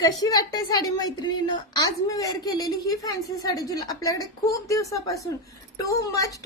कशी वाटते साडी मैत्रिणीनं? आज मी वेअर केलेली ही फॅन्सी साडी जिला आपल्याकडे खूप दिवसापासून टू मच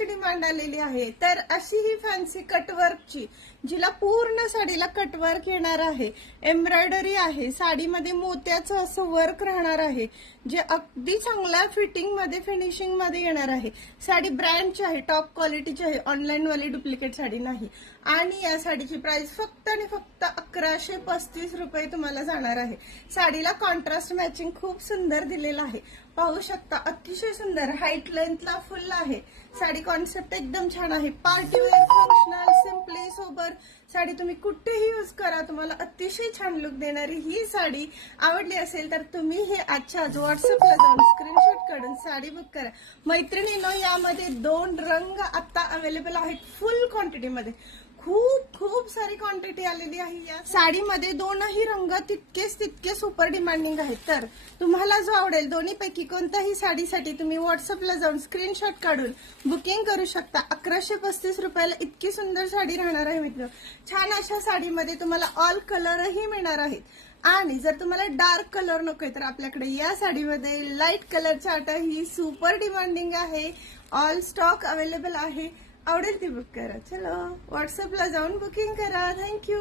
डिमांड आलेली आहे. तर अशी ही फॅन्सी कटवर्कची जिला पूर्ण साडीला कटवर्क येणार आहे, एम्ब्रॉयडरी आहे, साडीमध्ये मोत्याचं असं वर्क राहणार आहे जे अगदी चांगल्या फिटिंग मध्ये फिनिशिंग मध्ये येणार आहे. साडी ब्रँडची आहे, टॉप क्वालिटीची आहे, ऑनलाईन वाली डुप्लिकेट साडी नाही. आणि या साडीची प्राइस फक्त आणि फक्त 1135 रुपये तुम्हाला जाणार आहे. साडीला कॉन्ट्रास्ट मॅचिंग खूप सुंदर दिलेलं आहे, पाहू शकता. अतिशय सुंदर हाईट लेंथला फुल आहे. साडी कॉन्सेप्ट एकदम छान आहे. Party wear, functional, simply sober sari तुम्ही कुठेही यूज करा, तुम्हाला अतिशय छान लुक देणारी ही साडी आवडली असेल तर तुम्ही हे आजच्या आज व्हॉट्सअपला जाऊन स्क्रीनशॉट काढून साडी बुक करा. मैत्रिणींनो, यामध्ये 2 रंग आता अवेलेबल आहेत फुल क्वांटिटीमध्ये. खूप सारी क्वांटिटी आलेली आहे या साडीमध्ये. 2ही रंग तितके सुपर डिमांडिंग आहेत. तर तुम्हाला जो आवडेल दोन्हीपैकी कोणत्याही साडीसाठी तुम्ही व्हॉट्सअपला जाऊन स्क्रीनशॉट काढून बुकिंग करू शकता. 1135 रुपयाला इतकी सुंदर साडी राहणार आहे मित्र. छान अशा साडीमध्ये तुम्हाला ऑल कलरही मिळणार आहेत. आणि जर तुम्हाला डार्क कलर नकोय तर आपल्याकडे या साडीमध्ये लाईट कलर चार्ट ही सुपर डिमांडिंग आहे. ऑल स्टॉक अवेलेबल आहे. आवडेल ती बुक करा. चलो व्हॉट्सअपला जाऊन बुकिंग करा. थँक्यू.